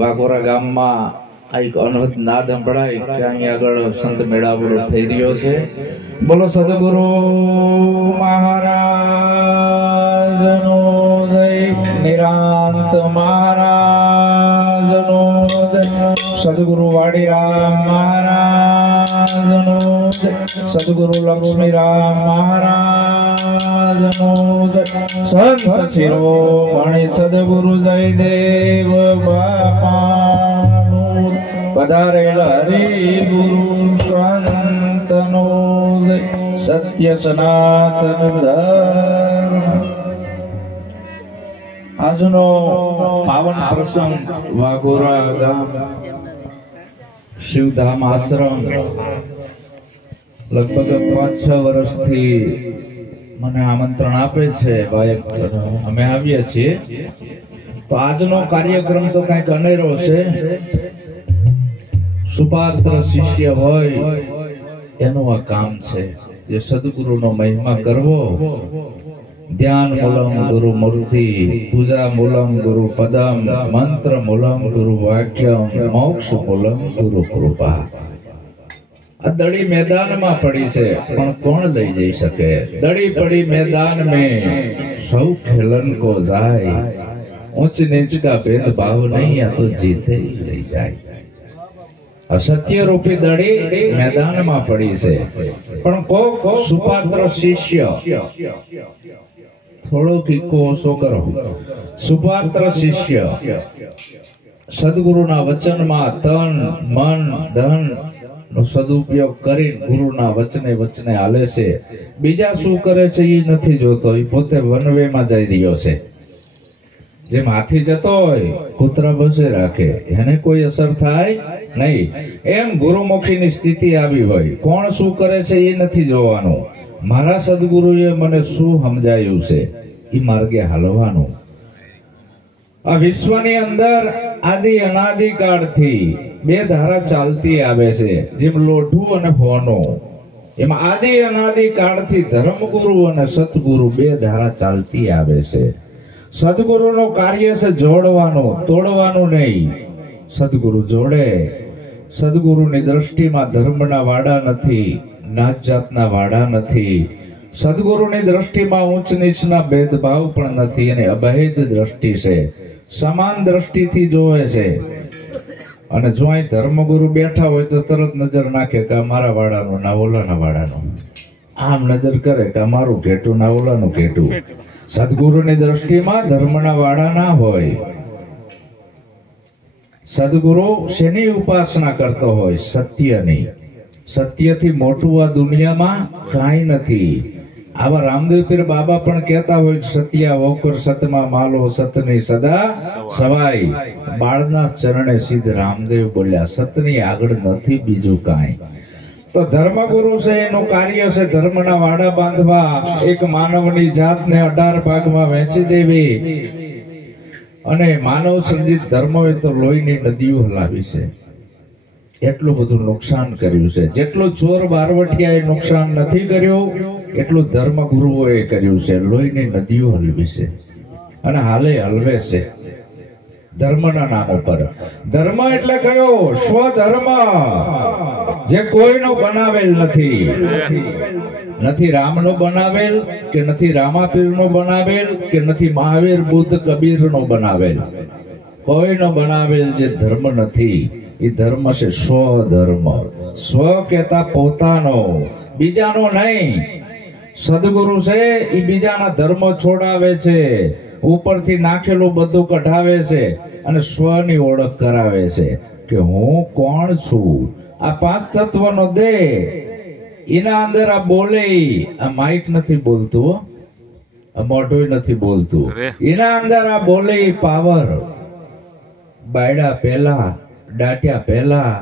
વાઘોરા ગામમાં એક અનહદ નાદ સંભળાય કે અહીં આગળ સંત મેળાવડો થઈ રહ્યો છે. બોલો સદગુરુ મહારાજનો જય, નિરાંત મહારાજનો જય, સદગુરુ વાડીરામ મહારાજનો જય, સદગુરુ લક્ષ્મીરામ મહારાજનો જય, સંત શિરોમણી સદગુરુ જયદેવ બાપાનું પધારેલ હરિગુરુ સંતનો જય, સત્ય સનાતન ધર્મ. આજનો પાવન પ્રસંગ વાઘોરા ગામ શિવધામ આશ્રમ લગભગ 5-6 વર્ષથી મને આમંત્રણ આપે છે ભાઈ, અમે આવીએ છીએ. તો આજનો કાર્યક્રમ તો કઈક અનેરો છે. સુપાત્ર શિષ્ય હોય એનું આ કામ છે, જે સદગુરુનો મહિમા કરવો. ધ્યાન મૂલમ ગુરુ મૂર્તિ, પૂજા મૂલમ ગુરુ પદમ, મંત્ર મૂલમ ગુરુ વાક્યમ, મોક્ષ મૂલમ ગુરુ કૃપા. આ દડી મેદાનમાં પડી છે, પણ કોણ લઈ જઈ શકે? દડી પડી मैदान में સૌ ખેલન કો જાય, ऊंच नीच का भेदभाव नहीं, आ तो जीते ही लई જાય. असत्य रूपी दड़ी मैदाનમાં પડી છે, પણ કોક સુપાત્ર શિષ્ય થોડો કીકો ઓછો કરો. સુપાત્ર શિષ્ય સદગુરુના વચનમાં તન મન ધન નો સદુપયોગ કરી ગુરુના વચને હાલે છે. બીજા શું કરે છે એ નથી જોતો, એ પોતે વનવેમાં જઈ રહ્યો છે. જેમ હાથી જતો હોય કૂતરા બસે રાખે, એને કોઈ અસર થાય નહીં. એમ ગુરુમુખીની સ્થિતિ આવી હોય, કોણ શું કરે છે એ નથી જોવાનું. મારા સદગુરુએ મને શું સમજાયું છે એ માર્ગે હાલવાનું. આ વિશ્વની અંદર આદિ અનાદિ કાળથી બે ધારા ચાલતી આવે છે, જેમ લોઢું અને હોનું. એમાં આદિ અનાદિ કાળથી ધર્મગુરુ અને સતગુરુ બે ધારા ચાલતી આવે છે. સદગુરુનું કાર્ય છે જોડવાનું, તોડવાનું નહીં. સદગુરુ જોડે. સદગુરુની દ્રષ્ટિમાં ધર્મના વાડા નથી, નાત જાતના વાડા નથી. સદગુરુની દ્રષ્ટિમાં ઊંચ નીચના ભેદભાવ પણ નથી, અને અભેદ દ્રષ્ટિ છે, સમાન દ્રષ્ટિથી જોવે છે. અને જો અહીં ધર્મગુરુ બેઠા હોય તો તરત નજર નાખે કે મારા વાડાનું ના ઓલાના વાડાનું, આમ નજર કરે કે મારું ઘેટું ના ઓલાનું ઘેટું. સદગુરુની દ્રષ્ટિમાં ધર્મના વાડા ના હોય. સદગુરુ શેની ઉપાસના કરતો હોય? સત્યની. સત્યથી મોટું આ દુનિયામાં કાંઈ નથી. આવા રામદેવ પીર બાબા પણ કહેતા હોય, સત્યા વોકર સતમાં માલો સતની સદા સવાઈ. બાળના ચરણે સિદ્ધ રામદેવ બોલ્યા, સતની આગળ નથી બીજું કાંઈ. તો ધર્મગુરુ છે, એનું કાર્ય છે ધર્મના વાડા બાંધવા, એક માનવની જાતને 18 ભાગમાં વહેંચી દેવી. અને માનવ સર્જિત ધર્મોએ તો લોહીની નદીઓ હલાવી છે, એટલું બધું નુકસાન કર્યું છે. જેટલું ચોર બારવટિયાએ નુકસાન નથી કર્યું, એટલું ધર્મગુરુઓએ કર્યું છે. લોહીની નદીઓ હલવી છે અને હાલે હલવે છે ધર્મના નામ ઉપર. ધર્મ એટલે કયો? સ્વધર્મ, જે કોઈનો બનાવેલ નથી. નથી રામનો બનાવેલ, કે નથી રામાપીરનો બનાવેલ, કે નથી મહાવીર બુદ્ધ કબીરનો બનાવેલ. કોઈનો બનાવેલ જે ધર્મ નથી, એ ધર્મ છે સ્વધર્મ. સ્વ કહેતા પોતાનો, બીજાનો નહીં. સદગુરુ છે એ બીજાના ધર્મ છોડાવે છે, ઉપરથી નાખેલું બધું કઢાવે છે, અને સ્વની ઓળખ કરાવે છે કે હું કોણ છું. આ 5 તત્વનો દેહ, એના અંદર આ બોલે. આ માઇક નથી બોલતું, આ મોઢું નથી બોલતું. એના અંદર આ બોલે પાવર. બાયડા પહેલા, દાટ્યા પહેલા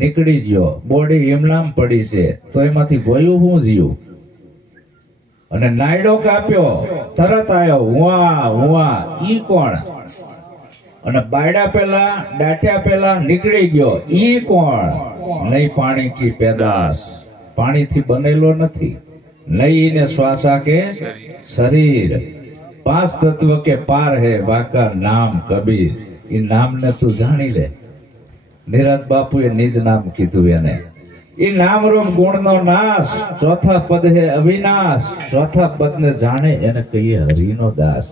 નીકળી ગયો. બોડી એમનામ પડી છે, તો એમાંથી ભયું હું જીવું. અને નાયડો કાપ્યો, તરત આવ્યો હુઆ હુઆ. ઈ કોણ? અને બાયડા પહેલા, દાટ્યા પહેલા નીકળી ગયો, ઈ કોણ? નહીં પાણી કી પેદાશ, પાણીથી બનેલો નથી. નહીં ને શ્વાસા કે શરીર. 5 तत्व के पार है वाका नाम कबीर। એ નામને તું જાણી લે. નિરાંત બાપુએ નિજ નામ કીધું એને. એ નામ રૂપ ગુણનો નાશ, ચોથા પદ હે અવિનાશ, ચોથા પદને જાણે એને કહીએ હરિનો દાસ.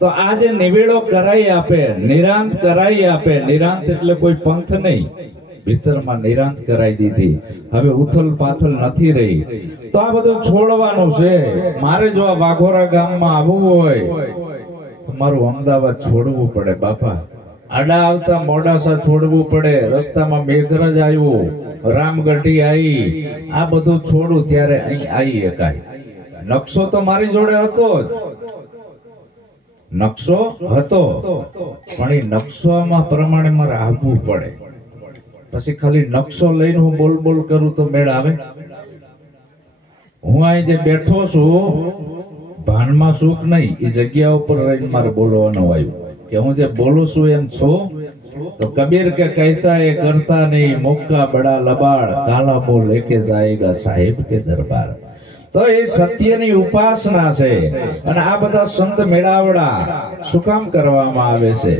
તો આજે નિવેડો કરાઈ આપે, નિરાંત કરાઈ આપે. નિરાંત એટલે કોઈ પંથ નહીં, ભીતરમાં નિરાંત કરાઈ દીધી. હવે ઉથલ પાથલ નથી રહી. તો આ બધું છોડવાનું છે. મારે જો આ વાઘોરા ગામમાં આવવું હોય તો મારું અમદાવાદ છોડવું પડે બાપા. આડા આવતા મોડાસા છોડવું પડે, રસ્તામાં મેઘરજ આવ્યું, રામગઢી આવી, આ બધું છોડું ત્યારે અહીં આવી એકાય. નકશો તો મારી જોડે હતો જ, નકશો હતો, પણ એ નકશામાં પ્રમાણે મારે આવવું પડે. પછી ખાલી નકશો લઈને હું બોલ બોલ કરું તો મેળ આવે? હું અહીં જે બેઠો છું ભાનમાં સુખ નહીં, એ જગ્યા ઉપર રહીને મારે બોલવાનું આવ્યું કે હું જે બોલું છું એમ છું. તો કબીર કે કહેતા એ કરતા નહીં, મુક્કા બડા લબાડ, કાલા બોલ લેકે જાયેગા સાહેબ કે દરબાર. તો એ સત્યની ઉપાસના છે. અને આ બધા સંત મેળાવડા શું કામ કરવામાં આવે છે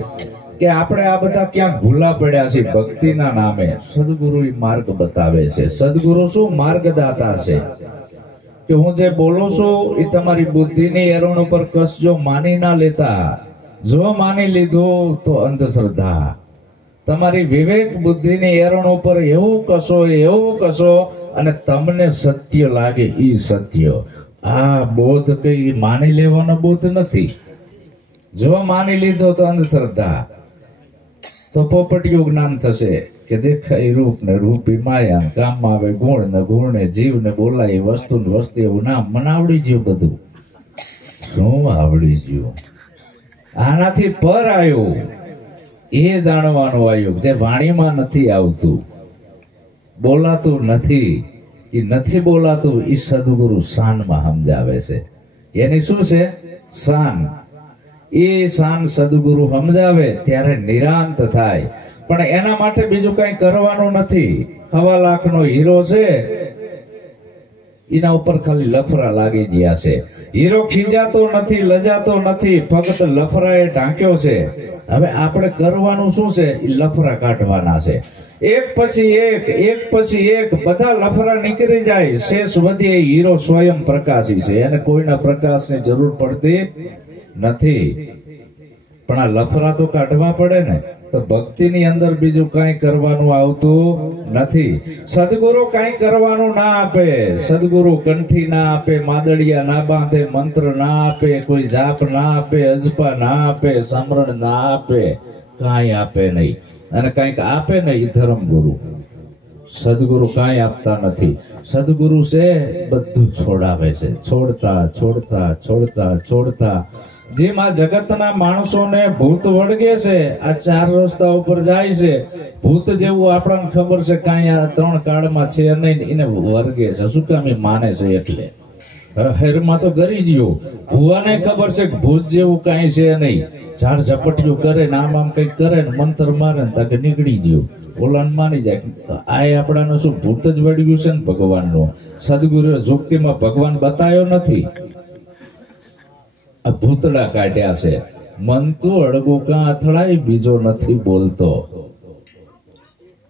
કે આપણે આ બધા ક્યાંક ભૂલા પડ્યા છે. ભક્તિના નામે સદગુરુ માર્ગ બતાવે છે. સદગુરુ શું માર્ગદાતા છે કે હું જે બોલું છું એ તમારી બુદ્ધિની એરોણ ઉપર કસજો માની ના લેતા. જો માની લીધું તો અંધશ્રદ્ધા. તમારી વિવેક બુદ્ધિની એરોણ ઉપર એવું કશો અને તમને સત્ય લાગે એ સત્ય. આ બોધ કઈ માની લેવાનો બોધ નથી. જો માની લીધો તો અંધશ્રદ્ધા. તો પોપટિયું જ્ઞાન થશે કે દેખાય રૂપ ને રૂપી માયા, કામમાં આવે ગુણ ને ગુણ ને જીવ ને બોલાય વસ્તુ ને વસ્તુ. એવું નામ મને આવડી ગયું. બધું શું આવડી ગયું? આનાથી પર આવ્યું એ જાણવાનું આવ્યું જે વાણીમાં નથી આવતું, બોલાતું નથી. એ નથી બોલાતું એ સદગુરુ શાનમાં સમજાવે છે. એની શું છે? શાન. એ શાન સદગુરુ સમજાવે ત્યારે નિરાંત થાય. પણ એના માટે બીજું કઈ કરવાનું નથી. 1.25 લાખનો હીરો છે, એના ઉપર ખાલી લફરા લાગી ગયા છે. હીરો ખીજાતો નથી, લજાતો નથી, ફક્ત લફરાએ ઢાંક્યો છે. હવે આપણે કરવાનું શું છે? એ લફરા કાઢવાના છે. એક પછી એક બધા લફરા નીકળી જાય, શેષ વધે. હીરો સ્વયં પ્રકાશી છે, એને કોઈના પ્રકાશની જરૂર પડતી નથી. પણ આ લફરા તો કાઢવા પડે ને. તો ભક્તિની અંદર બીજું કઈ કરવાનું આવતું નથી. સદગુરુ કઈ કરવાનું ના આપે. સદગુરુ કંઠી ના આપે, માદડિયા ના બાંધે, મંત્ર ના આપે, કોઈ જાપ ના આપે, અજપા ના આપે, સામરણ ના આપે, કઈ આપે નહીં. અને કઈક આપે ને એ ધર્મગુરુ. સદગુરુ કઈ આપતા નથી. સદગુરુ છે બધું છોડાવે છે. છોડતા જેમ આ જગતના માણસોને ભૂત વળગે છે, આ 4 રસ્તા ઉપર જાય છે. ભૂત જેવું આપણને ખબર છે કાંઈ આ 3 કાળમાં છે નહીં, એને વર્ગે છે. શું કામ? એ માને છે એટલે. હેરમાં તો ગરી ગયો. ભુવાને ખબર છે કે ભૂત જેવું કાંઈ છે નહીં. ઝાડ ઝપટિયું કરે ને આમ કંઈક કરે ને મંત્ર મારે ને તાકે નીકળી ગયું. ઓલાન માની જાય. આ આપણાનું શું ભૂત જ વળગ્યું છે ને ભગવાનનું. સદગુરુએ જુક્તિમાં ભગવાન બતાવ્યો નથી. આ ભૂતડા કાઢ્યા છે. મન તો અડગો કાં અથડાય, બીજો નથી બોલતો.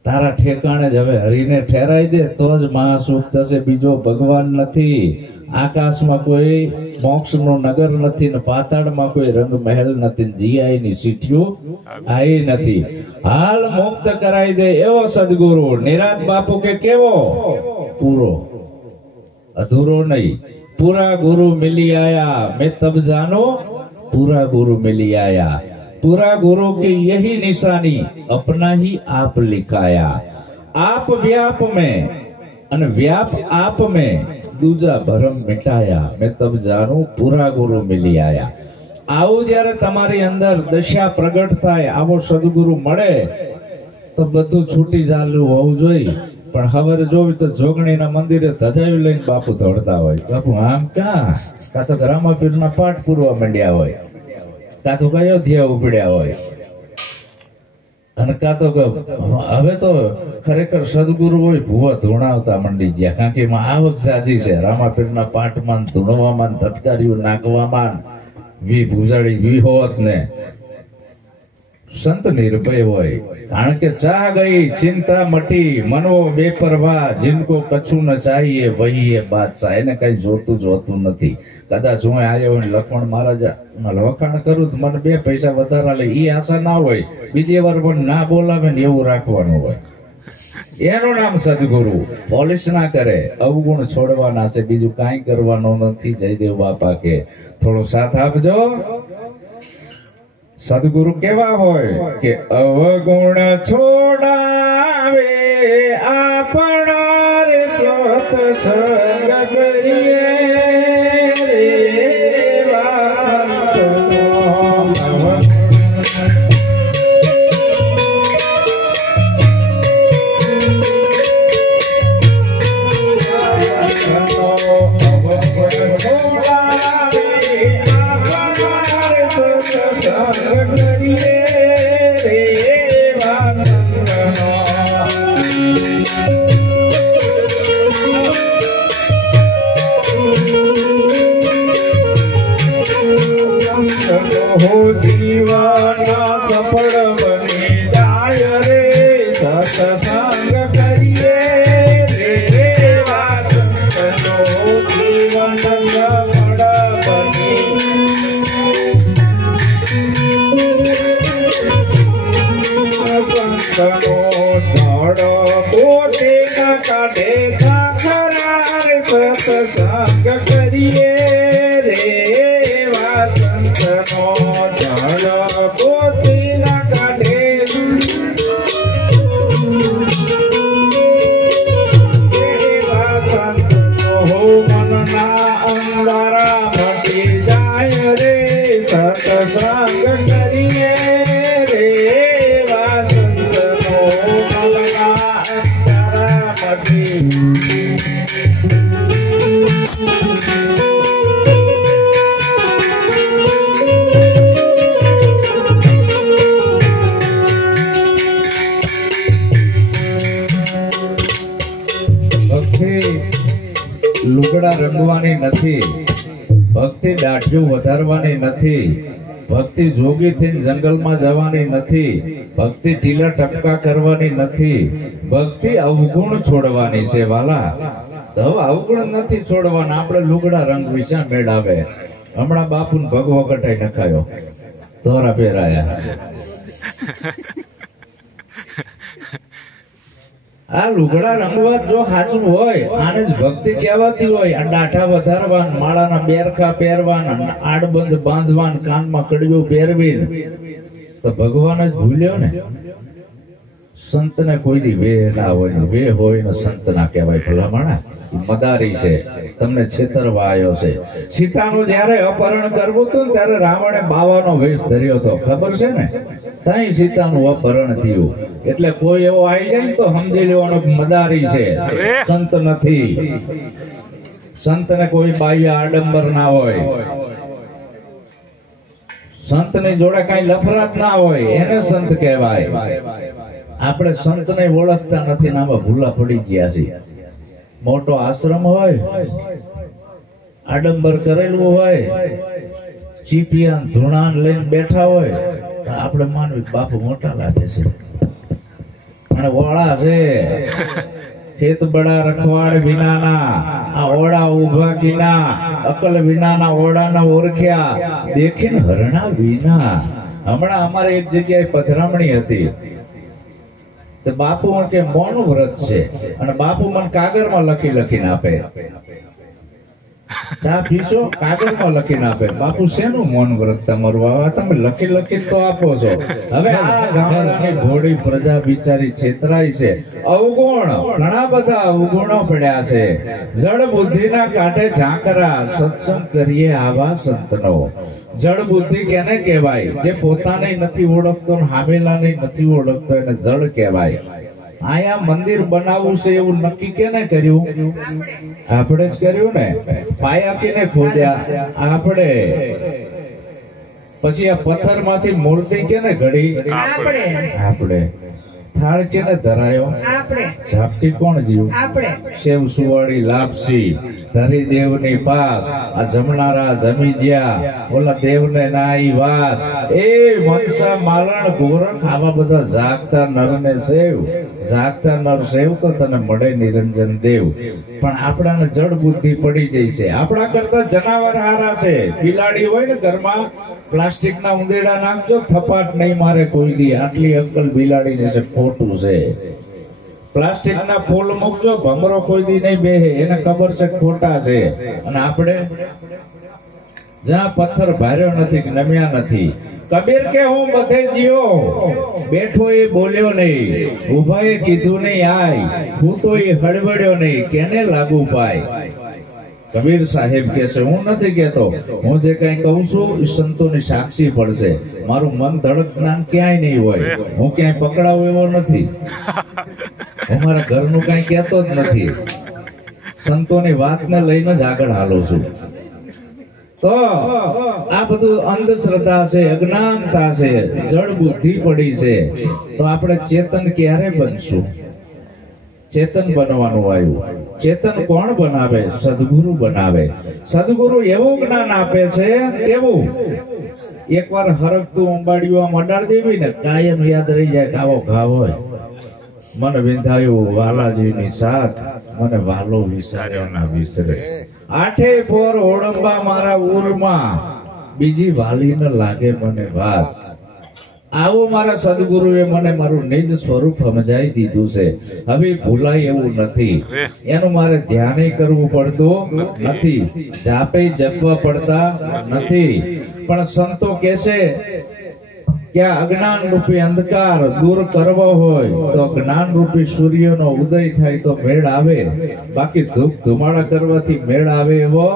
તારા ઠેકાણે જ હવે હરીને ઠેરાઈ દે તો જ મહાસુખ થશે. બીજો ભગવાન નથી. આકાશમાં કોઈ મોક્ષનું નગર નથી ને પાતાળમાં કોઈ રંગ મહેલ નથી, જીઆઈની સીટીઓ આઈ નથી. હાલ મુક્ત કરાઈ દે એવો સદગુરુ. નિરાંત બાપુ કે કેવો? પૂરો, અધૂરો નહીં. पूरा गुरु मिली आया, मैं तब जानो पूरा गुरु मिली आया. पूरा गुरु की यही निशानी अपना ही आप लिखाया. आप व्याप में અને વ્યાપ આપ में दूजा भरम मिटाया. मैं तब जानू पूरा गुरु मिली आया. આવું જ્યારે તમારી અંદર દશા પ્રગટ થાય, આવો સદગુરુ મળે તો બધું છૂટી ચાલુ હોવું જોઈએ. પણ હવે જોવી તો જોગણીના મંદિરે ધજાવી લઈને બાપુ દોડતા હોય. બાપુ આમ ક્યાં? કાં તો રામાપીરના પાઠ પૂરવા માંડ્યા હોય, કાં તો અયોધ્યા ઉપડ્યા હોય, અને કાં તો હવે તો ખરેખર સદગુરુ હોય ભૂવા ધૂણાવતા મંડી ગયા. કારણ કે એમાં આવક જાજી છે. રામાપીરના પાઠમાં, ધૂણવામાં, તત્કારીઓ નાખવામાં, વી ભૂજાડી વી હોત ને સંત નિર્ભય હોય, કારણ કે ચા ગઈ ચિંતા મટી, મનો બેપરવાહ, જિનકો કછું ન ચાહીએ વહી એ બાદશાહ. એને કઈ જોતું નથી. કદાચ હું આવ્યો હોય લક્ષ્મણ મહારાજ વખાણ કરું તો મને 2 પૈસા વધારા લે, એ આશા ના હોય. બીજી વાર પણ ના બોલાવે ને એવું રાખવાનું હોય. એનું નામ સદગુરુ. પોલિશ ના કરે, અવગુણ છોડવાના છે, બીજું કાંઈ કરવાનું નથી. જયદેવ બાપા કે થોડો સાથ આપજો. સદગુરુ કેવા હોય કે અવગુણ છોડાવે આપણા રે સત્સંગ કરીએ રે જીવાના સફળ બની જાય રે સત્સંગ કરીએ રે સંતનો જીવન સફળ બની સંતનો ઝાડ પોતે ના કાઢે ખરા રે સત્સંગ કરીએ રે સંતનો સત્સંગ કરીએ રે વાસંતનો મલના અંતરામથી. ભક્તિ લુગડા રંગવાની નથી, ભક્તિ દાઢીઓ વધારવાની નથી, ભક્તિ જોગી થઈને જંગલમાં જવાની નથી, ભક્તિ ઢીલા ટપકા કરવાની નથી, ભક્તિ અવગુણ છોડવાની છે વાલા. તો હવે અવગુણ નથી છોડવાના, આપણે લુગડા રંગ વિશે મેળાવે. હમણાં બાપુને ભગવો કટાઈ નખાયો, ધોરા પહેરાયા. આ લુગડા રંગવા જો સાચું હોય, આને જ ભક્તિ કહેવાતી હોય. આ ડાઠા વધારવાન, માળાના બેરખા પહેરવાન, આડબંધ બાંધવાન, કાનમાં કડીઓ પહેરવી, તો ભગવાન જ ભૂલ્યો ને. સંતને કોઈ દી વેહ ના હોય, વેહ હોય ને સંત ના કહેવાય. ભલામણા મદારી છે, તમને છેતરવા આવ્યો છે. સીતાનું જયારે અપહરણ કરવું હતું ને ત્યારે રાવણે બાવાનો વેશ ધર્યો હતો, ખબર છે ને? ત્યાં સીતાનું અપહરણ થયું. એટલે કોઈ એવો આવી જાય તો સમજી લેવાનું મદારી છે, સંત નથી. સંતને કોઈ બાહ્ય આડંબર ના હોય, સંતની જોડે કઈ લફરાત ના હોય, એને સંત કહેવાય. આપણે સંતને ઓળખતા નથી, આમાં ભૂલા પડી ગયા છે. મોટો આશ્રમ હોય, આડંબર કરેલું હોય, ચીપિયા ધૂણાન લઈને બેઠા હોય, તો આપણે માનવી બાપુ મોટા લાગે છે અને ઓળા છે. ખેત બડા રખવાડ વિનાના આ ઓળા ઉભા કીના, અકલ વિનાના ઓળાના ઓળખ્યા, દેખીને હરણા વિના. હમણાં અમારે એક જગ્યાએ પધરામણી હતી, તો બાપુ કે મોનું વ્રત છે, અને બાપુ મને કાગળમાં લખીને આપે. ચા પીશો, કાગળમાં લખીને આપે. બાપુ શેનું મૌન વ્રત તમારું? તમે લખી તો આપો છો. હવે આ ગામડાની ભોળી પ્રજા બિચારી છેતરાય છે. અવગુણ, ઘણા બધા અવગુણો પડ્યા છે. જડ બુદ્ધિના કાંઠે ઝાંકરા, સત્સંગ કરીએ આવા સંતનો. જડ બુદ્ધિ કેને કહેવાય? જે પોતાને નથી ઓળખતો, હામેલાને નથી ઓળખતો, એને જડ કહેવાય. આયા મંદિર બનાવવું છે એવું નક્કી કેને કર્યું? આપણે જ કર્યું ને. પાયા કેને ખોદ્યા? આપણે. પછી આ પથ્થર માંથી મૂર્તિ કેને ઘડી? આપણે. થાળ કેને ધરાયો? આપણે. ઝાપટી કોણ જીવ? આપણે. સેવ સુવાળી લાપસી ધરી દેવની પાસ, આ જમનારા જમી જ્યા, ઓલા દેવને નાઈ વાસ, એ મનસા મારણ ગોરખ, આવા બધા જાગતા નરને સેવ, જાગતા નર સેવ તો તને મળે નિરંજન દેવ. પણ આપણાને જડ બુદ્ધિ પડી જાય છે. આપણા કરતા જનાવર હારા છે. બિલાડી હોય ને ઘરમાં, પ્લાસ્ટિકના ઉંદેડા નાખજો, થપાટ નહીં મારે કોઈ દી. આટલી અક્કલ બિલાડીને છે. ખોટું છે. પ્લાસ્ટિકના ફૂલ મૂકજો, ભમરો કોઈ દી નહીં બેહે, એને ખબર છે ખોટા છે. અને આપણે જ્યાં પથ્થર ભાર્યો નથી, નમ્યા નથી. કબીર કે હું બધે જીવો, બેઠો એ બોલ્યો નહીં, ઉભા એ કીધું નહીં આય, હું તો એ હળવડ્યો નહીં, કેને લાગુ પાય. કબીર સાહેબ કે છે, હું નથી કેતો, હું જે કઈ કહું છું એ સંતોની સાક્ષી પડશે. મારું મન ધડક જ્ઞાન ક્યાંય નહીં હોય, હું ક્યાંય પકડાવું એવો નથી. હું મારા ઘરનું કઈ કહેતો જ નથી, સંતોની વાતને લઈને જ આગળ હાલું છું. તો આ બધું અંધશ્રદ્ધા છે, અજ્ઞાનતા છે, જડ બુદ્ધિ પડી છે. તો આપણે ચેતન ક્યારે બનશું? ચેતન બનવાનું આવ્યું. ચેતન કોણ બનાવે? સદગુરુ બનાવે. સદગુરુ એવું જ્ઞાન આપે છે, કેવું? એકવાર હરકતું અંબાડીઓ આમ અડાડ દેવી ને, કાયમ યાદ રહી જાય કે આવો ઘાવ હોય. મન વિંધાયું વાલાજીની સાથ, મને વાલો વિસાર્યો ના વિસરે. આઠે પોર ઓળંબા મારા ઉરમાં, બીજી વાલી ન લાગે મને વાત. આવું મારા સદગુરુએ મને મારું નિજ સ્વરૂપ સમજાવી દીધું છે. હવે ભૂલાય એવું નથી. એનું મારે ધ્યાને કરવું પડતું નથી, જાપે જપવા પડતા નથી. પણ સંતો કે છે કે અજ્ઞાન રૂપી અંધકાર દૂર કરવો હોય તો જ્ઞાન રૂપી સૂર્યનો ઉદય થાય તો મેળ આવે. બાકી ધૂપ ધુમાડા કરવાથી મેળ આવે એવો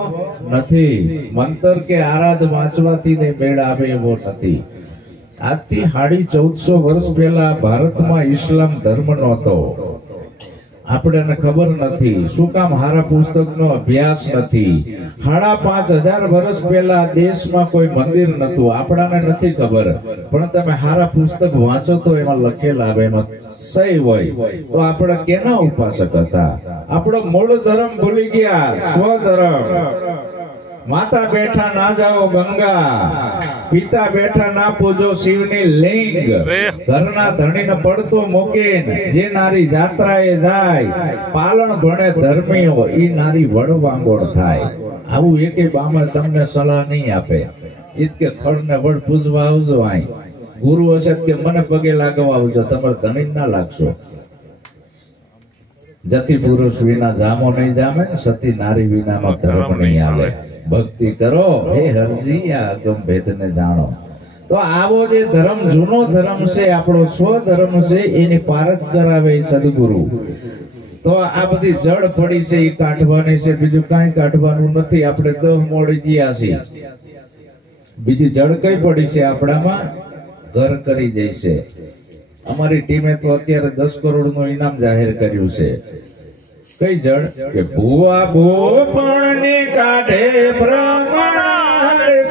નથી. મંતર કે આરાધ વાંચવાથી ને મેળ આવે એવો નથી. આજથી 1450 વર્ષ પહેલા ભારતમાં ઇસ્લામ ધર્મ નહોતો. આપણને ખબર નથી. શું કામ? હારા પુસ્તકનો અભ્યાસ નથી. 5500 વર્ષ પહેલા દેશમાં કોઈ મંદિર નતું. આપણાને નથી ખબર, પણ તમે હારા પુસ્તક વાંચો તો એમાં લખેલ આવે, એમાં સહી હોય. તો આપણે કેના ઉપાસક હતા? આપણો મૂળ ધર્મ ભૂલી ગયા, સ્વધર્મ. માતા બેઠા ના જાઓ ગંગા, પિતા બેઠા ના પૂજો શિવની લિંગ. ઘરના ધણીને પડતો મૂકીને જે નારી જાત્રાએ જાય, પાલણ ભણે ધર્મીઓ ઈ નારી વડવાંગોળ થાય. આવું એકે બામણ તમને સલાહ નહીં આપે. ઈદ કે ખડ ને વડ પૂજવા આવજો. આય ગુરુ હશે કે મને પગે લાગવા આવજો, તમારે ધણી ના લાગશો. જતી પુરુષ વિના જામો નહીં જામે, સતી નારી વિનાનો ધર્મ નહીં આવે. ભક્તિ કરો હે હરજી, આ અગમ ભેદને જાણો. તો આવો જે ધર્મ, જૂનો ધર્મ છે, આપણો સ્વધર્મ છે, એની પારખ કરાવે સદગુરુ. તો આ બધી જડ પડી છે એ કાઢવાની છે, બીજું કાંઈ કાઢવાનું નથી. આપણે દહ મોડી ગયા છીએ. બીજી જડ કઈ પડી છે આપણામાં? ઘર કરી જઈશે. અમારી ટીમે તો અત્યારે 10 કરોડ નું ઇનામ જાહેર કર્યું છે. કઈ જડ? કે ભુવા ભોપણ ને કાઢે બ્રાહ્મણ,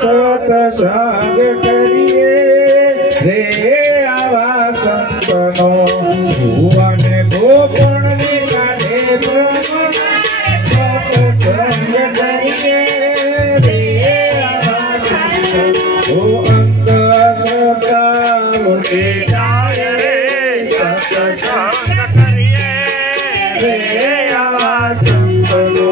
સત્સંગ કરીએ રે આવા સંતનો. ભુવા ને ભોપણ ને કાઢે બ્રાહ્મણ, સત્સંગ કરીએ રે આવા સંતનો. અંગ સતા ઉઠે જાય રે, સત્સંગ કરીએ રે આવા સંતનો.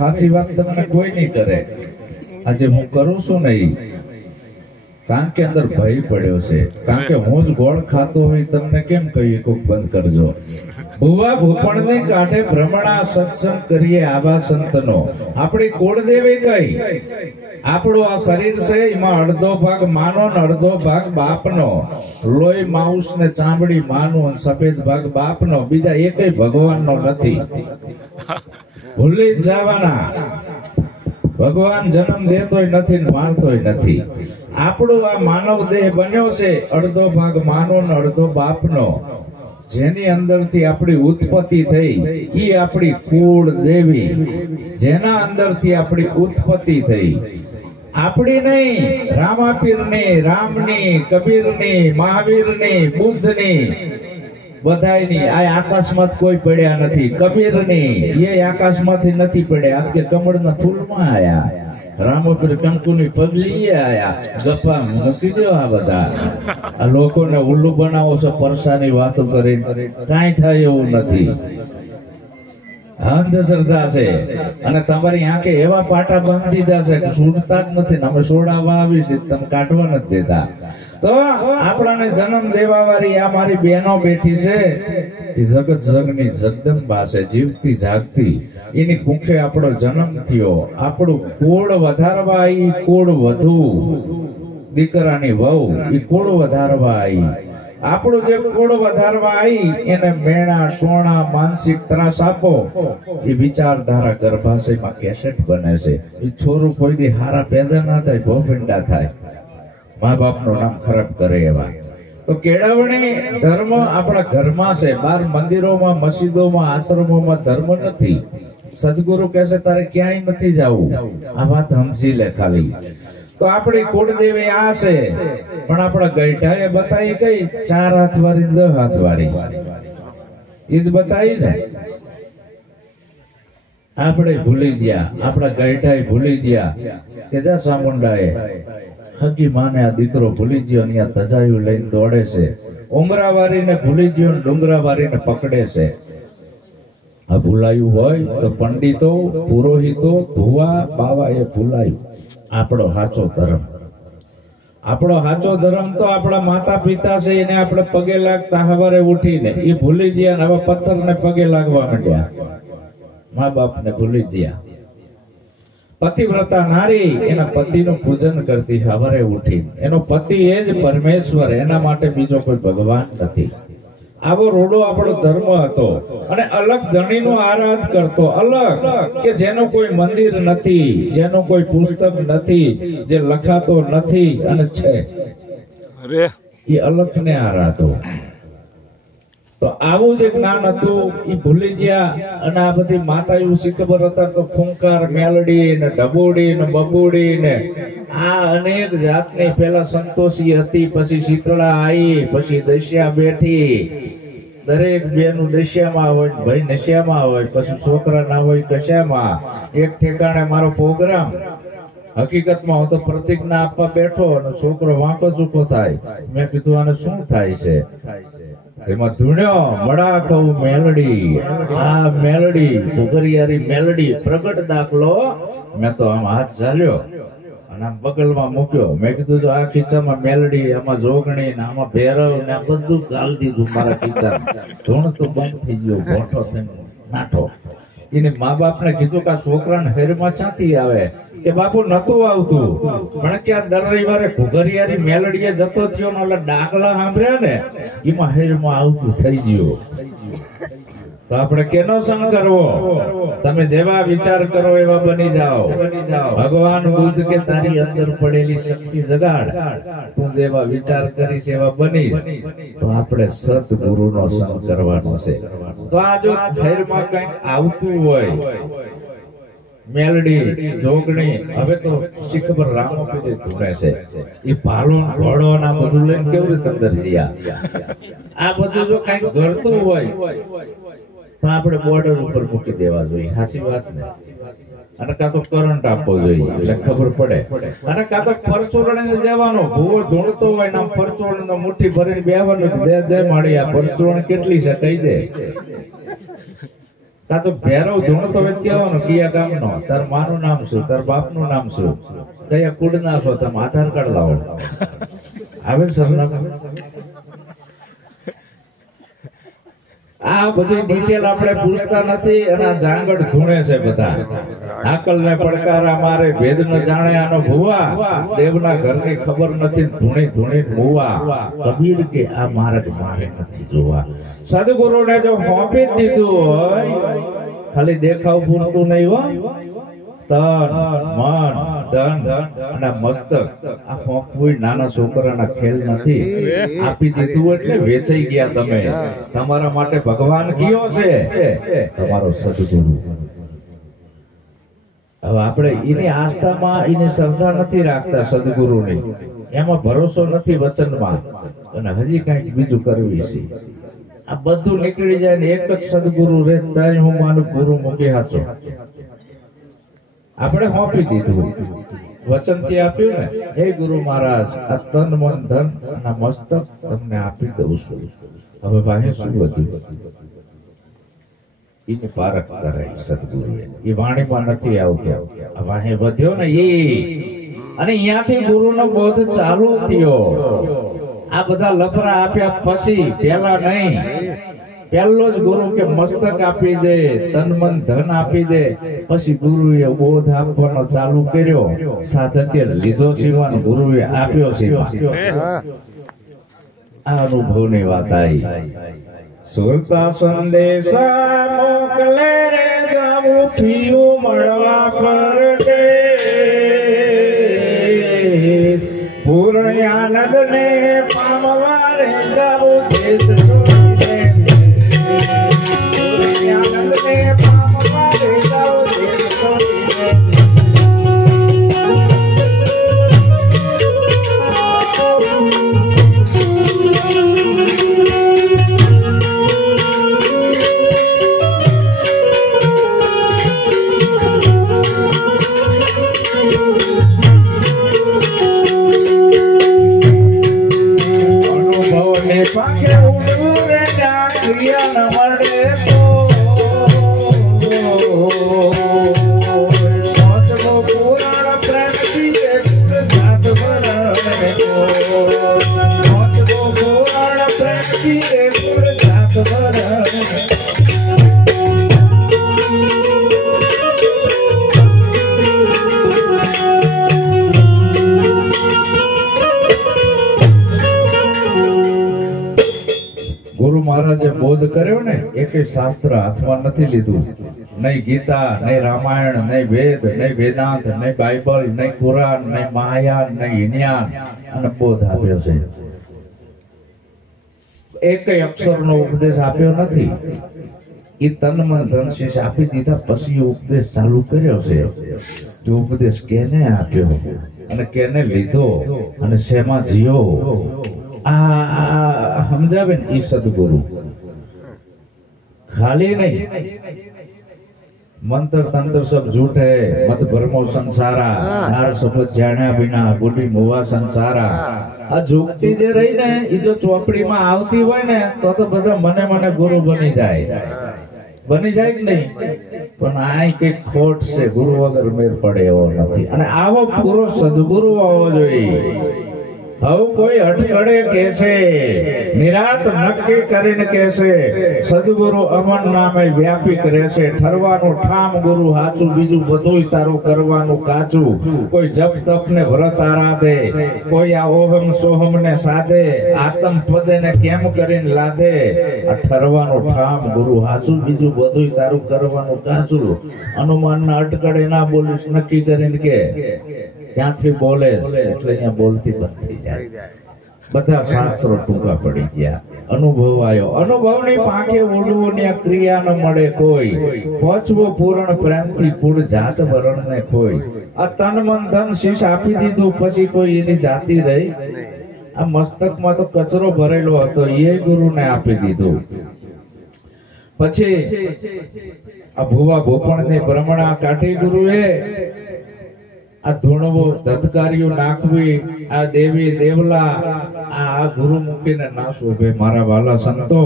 સાચી વાત તમને કોઈ નહીં કરે. આજે હું કરું છું નહીં, કારણ કે અંદર ભય પડ્યો છે. કારણ કે હું જ ગોળ ખાતો હોય, તમને કેમ કહીએ કોક બંધ કરજો. ભુવા ભૂપણ ને કાઢે ભ્રમણા, સત્સંગ કરીએ આવા સંતનો. આપણી કુળદેવી કઈ? આપણું આ શરીર છે, એમાં અડધો ભાગ માનો ને અડધો ભાગ બાપનો. લોહી માઉસ ને ચામડી માનું, સફેદ ભાગ બાપનો. બીજા એકેય ભગવાનનો નથી. ભૂલી જ જવાના. ભગવાન જન્મ દેતોય નથી ને મારતોય નથી. આપણું આ માનવ દેહ બન્યો છે અડધો ભાગ માનો ને અડધો બાપનો, જેની અંદરથી આપણી ઉત્પત્તિ થઈ એ આપણી કુળ દેવી, જેના અંદરથી આપણી ઉત્પત્તિ થઈ, આપણી નહીં, રામાપીરની, રામની, કબીરની, મહાવીરની, બુદ્ધની, બધાયની. આ આકાશમાં કોઈ પડ્યા નથી. કબીરની એ આકાશમાંથી નથી પડ્યા, આ કે કમળના ફૂલમાં આયા. રામપીર કંકુની પગલી આયા. ગપ્પા મૂકી દો. આ બધા આ લોકોને ઉલ્લુ બનાવો છો પરસાની વાતો કરીને, કાંઈ થાય એવું નથી. અંધશ્રદ્ધા છે. અને તમારી આંખે એવા પાટા બાંધી દીધા છે કે છૂટતા જ નથી. અમે સોડાવા આવી છે, તમે કાઢવા નથી દેતા. તો આપણાને જન્મ દેવા વાળી આ મારી બહેનો બેઠી છે, એ જગત જગની જગદંબા છે, જીવતી જાગતી. એની કુંખે આપણો જન્મ થયો. આપણું કુળ વધારવા આવી, કુળ વધુ, દીકરાની વહુ એ કુળ વધારવા આવી. આપણું જે કુળ વધારવા આવી એને મેણા ટોણા માનસિક ત્રાસ આપો, એ વિચારધારા ગર્ભાશયમાં કેસેટ બને છે. એ છોરું કોઈ દી હારા પેદા ના થાય, ભોપંડા થાય, મા બાપનું નામ ખરાબ કરે એવા. તો કેળવણી ધર્મ આપણા ઘરમાં છે. બાર મંદિરોમાં, મસ્જિદોમાં, આશ્રમોમાં ધર્મ નથી. સદગુરુ કહેશે તારે ક્યાંય નથી જવું. આ વાત સમજી લે ખાલી. તો આપણી કુળદેવી આ છે, પણ આપણા ગઈઢાએ બતાવી કઈ 4 હાથ વાળી 10 હાથ વાળી એ જ બતાવી ને. આપણે ભૂલી ગયા, આપણા ગઈઢાએ ભૂલી ગયા કે જા ચામુંડાએ હકી માને આ દીકરો ભૂલી ગયો ને આ ધજાયું લઈને દોડે છે. ઉમરાવારીને ભૂલી ગયો ને ડુંગરાવારીને પકડે છે. આ ભૂલાયું હોય તો પંડિતો, પુરોહિતો, ધુવા બાવા એ ભૂલાયું. આપણો સાચો ધર્મ, આપણો સાચો ધર્મ તો આપણા માતા પિતા છે, એને આપણે પગે લાગતા સવારે ઉઠીને એ ભૂલી ગયા ને હવે પથ્થરને પગે લાગવા માંડ્યા. મા બાપને ભૂલી ગયા. પતિવ્રતા નારી એના પતિનું પૂજન કરતી સવારે ઉઠી. એનો પતિ એ જ પરમેશ્વર, એના માટે બીજો કોઈ ભગવાન નથી. આવો રૂડો આપણો ધર્મ હતો. અને અલગ ધણીનો આરાધ કરતો, અલગ કે જેનો કોઈ મંદિર નથી, જેનો કોઈ પુસ્તક નથી, જે લખાતો નથી અને છે એ અલગ ને આરાધો. તો આવું જે જ્ઞાન હતું એ ભૂલી ગયા. અને આ બધી માતાઓ શીખબર હતા તો ફૂંકાર, મેલડી ને ડબોડી ને બબોડી ને આ અનેક જાતની પેલા સંતોષી હતી, પછી શીતળા આવી, પછી દશા બેઠી. દરેક બેનું દશામાં હોય, ભાઈ નશામાં હોય, પછી છોકરા ના હોય કશામાં. એક ઠેકાણે મારો પ્રોગ્રામ, હકીકતમાં હું તો પ્રતિજ્ઞા આપવા બેઠો અને છોકરો વાંકો ચૂકો થાય. મેં કીધું આને શું થાય છે? તેમાં ધૂણ્યો મડા કહું મેલડી. આ મેલડી, ઘુઘરિયારી મેલડી, પ્રગટ દાખલો. મેં તો આમ હાથ ચાલ્યો અને આમ બગલમાં મૂક્યો. મેં કીધું જો આ ખીચામાં મેલડી, આમાં જોગણી ને આમાં ભેરવ ને આ બધું ગાલ દીધું મારા ખીચામાં. ધૂણ તો બંધ થઈ ગયો, ભોઠો થઈને નાઠો. એને મા બાપ ને કીધું કે આ છોકરાને હેરમાં ક્યાંથી આવે? કે બાપુ નતું આવતું, પણ કે આ દર રવિવારે ઘુઘરિયારી મેલડીએ જતો થયો ને ઓલા ડાકલા સાંભળ્યા ને એમાં હેરમાં આવતું થઈ ગયું. તો આપણે કેનો સંગ કરવો? તમે જેવા વિચાર કરો એવા બની જાઓ. ભગવાન બુદ્ધ કે તારી અંદર પડેલી શક્તિ જગાડ, તું જેવા વિચાર કરીશ એવા બનીશ. તો આપણે સદગુરુનો સંગ કરવાનો છે. તો આ જો થેરમાં કંઈક આવતું હોય, મેલડી, જોગણી, હવે તો શીખબર રામપીરે ધૂણે છે, એ ભાલું ઘોડો ના બધું લઈને કેવી રીતે અંદર જ્યા. આ બધું જો કંઈક ઘડતું હોય તો આપણે બોર્ડર ઉપર મૂકી દેવા જોઈએ. સાચી વાત ને? અને કાં તો કરંટ આપવો જોઈએ એટલે ખબર પડે. અને કાં તો પરચોરણે જવાનો, ભૂવો ધૂણતો હોય ને પરચોરણ મુઠ્ઠી ભરીને બેવાનું, દે માળી આ પરચોરણ કેટલી છે કહી દે. કાં તો ભેરવ ધૂણતો હોય કહેવાનું કયા ગામનો, તાર માનું નામ શું, તાર બાપનું નામ શું, કયા કુળના છો, તમે આધાર કાર્ડ લાવો. આવે સરનામું. આ બધી ડિટેલ આપણે પૂછતા નથી. અને આ જાંગડ ધૂણે છે બધા. આકલ ને પડકારા મારે, ભેદ ન જાણે આનો ભુવા, દેવના ઘરની ખબર નથી, ધૂણી ધૂણી મુવા. કબીર કે આ માર્ગ મારે નથી જોવા. સદગુરુને જો હોંપી જ દીધું હોય, ખાલી દેખાવ પૂરતું નહીં હો, તન મન ધન અને મસ્તક આ કોઈ નાના છોકરાના ખેલ નથી. આપી દીધું એટલે વેચાઈ ગયા તમે. તમારા માટે ભગવાન કયો છે? તમારો સદગુરુ. હવે આપણે એની આસ્થામાં એની શ્રદ્ધા નથી રાખતા સદગુરુની, એમાં ભરોસો નથી વચનમાં, અને હજી કઈક બીજું કરવી છે. આ બધું નીકળી જાય ને એક જ સદગુરુ રે ત્યારે હું માનું ગુરુ મૂકી હાચો. આપણે સોંપી દીધું, વચન થી આપ્યું ને, હે ગુરુ મહારાજ આ તન મન ધન અને મસ્તક તમને આપી દઉં છું. હવે ભાઈ શું વધ્યું? એની પારખ કરાય સદગુરુએ. એ વાણીમાં નથી આવતો. આ વાહે વધ્યો ને એ, અને અહીંયાથી ગુરુનો બોધ ચાલુ થયો. આ બધા લફરા આપ્યા પછી, પેલા નહીં, પહેલો જ ગુરુ કે મસ્તક આપી દે, તન મન ધન આપી દે. પછી ગુરુએ બોધ આપવાનો ચાલુ કર્યો. સાધકે લીધો શિવાન, ગુરુએ આપ્યો શિવાન. આ અનુભવની વાત આવી. સુરતા સંદેશા મોકલે રે, જાવું થયું મળવા પરદેશ. પૂર્ણ આનંદ ને પામવા રે, જાવું દેશ છોડીને. પૂર્ણ આનંદ ને પામવા રે, જાવું દેશ છોડીને. પાખે ઉડવું રે ડાકિયા ન મળે તો, પાંચમો પુરાણ પ્રેમથી જાત વરણ તો, પાંચમો પુરાણ પ્રેમથી જાત વરણ. મહારાજે બોધ કર્યો ને, એક શાસ્ત્ર હાથમાં નથી લીધું. નહીં ગીતા, નહીં રામાયણ, નહીં વેદ, નહીં વેદાંત, નહીં બાઇબલ, નહીં કુરાન, નહીં મહાયાન, નહીં હિનયાન, અને બોધ આપ્યો છે. એક અક્ષરનો ઉપદેશ આપ્યો નથી. એ તન મન ધન શીશ આપી દીધા પછી ઉપદેશ ચાલુ કર્યો છે. જો ઉપદેશ કેને આપ્યો અને કેને લીધો અને શેમાં જીયો, આ સમજાવે ને ઈ સદગુરુ. ખાલી નહીં, મંત્ર તંત્ર સબ झूठ है, मत भरमो संसारा, सार समझ जाण्या बिना बूढ़ी मुवा संसारा. આ જોગતી જે રહી ને, એ જો ચોપડીમાં આવતી હોય ને તો બધા મને ગુરુ બની જાય કે નહીં. પણ આ કઈક ખોટ છે, ગુરુ વગર મેર પડે એવો નથી. અને આવો પૂરો સદગુરુ આવવો જોઈએ. હવે કોઈ અટકળે કહેશે, નિરાત નક્કી કરીને કહેશે, સદગુરુ અમન નામે વ્યાપિક રહેશે. ઠરવાનું ઠામ ગુરુ હાચું, બીજું બધું તારું કરવાનું કાચું. કોઈ જપ તપ ને વ્રત આરાધે, કોઈ આ ઓહમ સોહમ ને સાધે, આતમ પદે ને કેમ કરીને લાદે. આ ઠરવાનું ઠામ ગુરુ હાચું, બીજું બધું તારું કરવાનું કાચું. અનુમાન ના અટકળે ના બોલીશ નક્કી કરીને કે ક્યાંથી બોલે એટલે અહીંયા બોલતી બંધ થઈ જાય. બધા શાસ્ત્રો ટૂંકા પડી ગયા. અનુભવ આવ્યો, અનુભવની પાંખે ઉડવું ને ક્રિયા ન મળે કોઈ. પહોંચવો પૂર્ણ પ્રેમથી પૂર જાત વરણ ને કોઈ. આ તન મન ધન શીશ આપી દીધું પછી કોઈ એની જાતિ રહી. આ મસ્તકમાં તો કચરો ભરેલો હતો, એ ગુરુને આપી દીધું. પછી આ ભુવા ભોપણ ને ભ્રમણા કાઢી ગુરુએ. આ ધૂણવો ધધકારીઓ નાખવી, આ દેવી દેવલા, આ ગુરુ મૂકીને ના શોભે. મારા વાલા સંતો,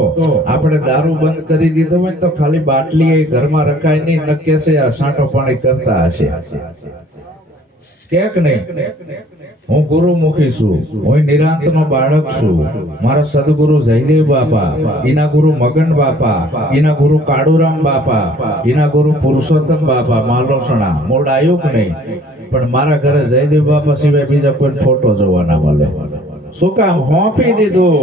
આપણે દારૂ બંધ કરી દીધો હોય તો ખાલી બાટલી ઘરમાં રખાય નહીં, નક્કી છે આ સાંટો પાણી કરતા હશે કેક નહીં. હું ગુરુમુખી છું, હું નિરાંત નો બાળક છું. મારા સદગુરુ જયદેવ બાપા, એના ગુરુ મગન બાપા, એના ગુરુ કાળુરામ બાપા, એના ગુરુ પુરુષોત્તમ બાપા માલોસણા. મૂળ આવ્યું કે નહીં? પણ મારા ઘરે જયદેવ બાપા સિવાય બીજા કોઈ ફોટો જોવાના મળે. શું કામ? હોંપી દીધું.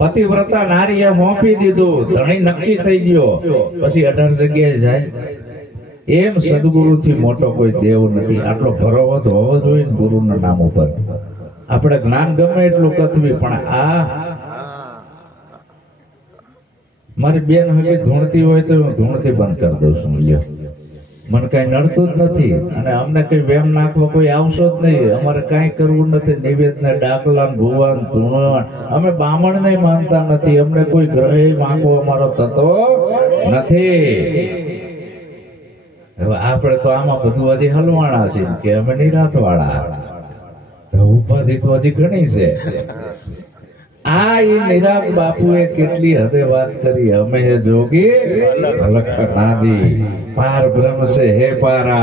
પતિવ્રતા નારીએ હોંપી દીધું. ધણી નક્કી થઈ ગયો. પછી 18 જગ્યાએ જાય. એમ સદગુરુથી મોટો કોઈ દેવ નથી. આટલો ભરોવો તો હોવો જોઈએ ને ગુરુના નામ ઉપર. આપણે જ્ઞાન ગમે એટલું કથવી, પણ આ મારી બેન હવે ધૂણતી હોય તો હું ધૂણતી બંધ કરી દઉં છું. લ્યો, મને કઈ નડતું જ નથી અને અમને કઈ વેમ નાખવા કોઈ આવશો જ નહીં. અમારે કઈ કરવું નથી. નિવેદ ને ડાકલા ભુવન ધૂણવા અમે બામણ ને માનતા નથી. અમને કોઈ ગ્રહે માંગવો અમારો થતો નથી. હવે આપણે તો આમાં બધું હજી હલવાણા છે કે અમે નિરાત વાળા. ઉપાધિ તો હજી ઘણી છે. આ નિરાગ બાપુએ કેટલી હદે વાત કરી. અમે હે જોગી લખ નાદી પાર બ્રહ્મ से हे पारा